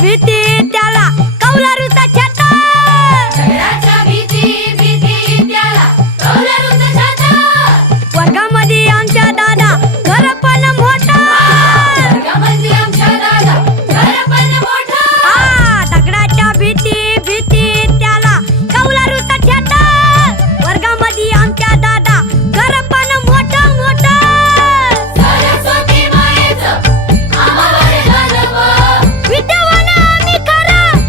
भीती त्याला कौलारूचा छाता. दगडाच्या भीती त्याला कौलारूचा छाता. वर्गामध्ये आमच्या दादा घर पण मोठा. वर्गामध्ये आमच्या दादा घर पण मोठा. दगडाच्या भीती त्याला कौलारूचा छाता. वर्गामध्ये आमच्या दादा घर पण मोठा मोठा. सरस्वती मायेचं आम्हावर दानव. विद्यावान आम्ही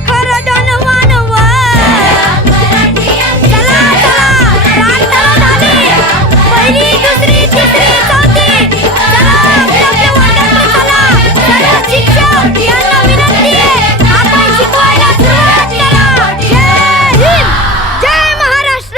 खरं धनवानव. चला प्रार्थना झाली. पहिली दुसरी तिसरी चौथी. चला आपल्या वर्गात चला. सर्व शिक्षक यांना विनंती आहे, आपण शिकवायला सुरुवात करा. जय हिंद, जय महाराष्ट्र.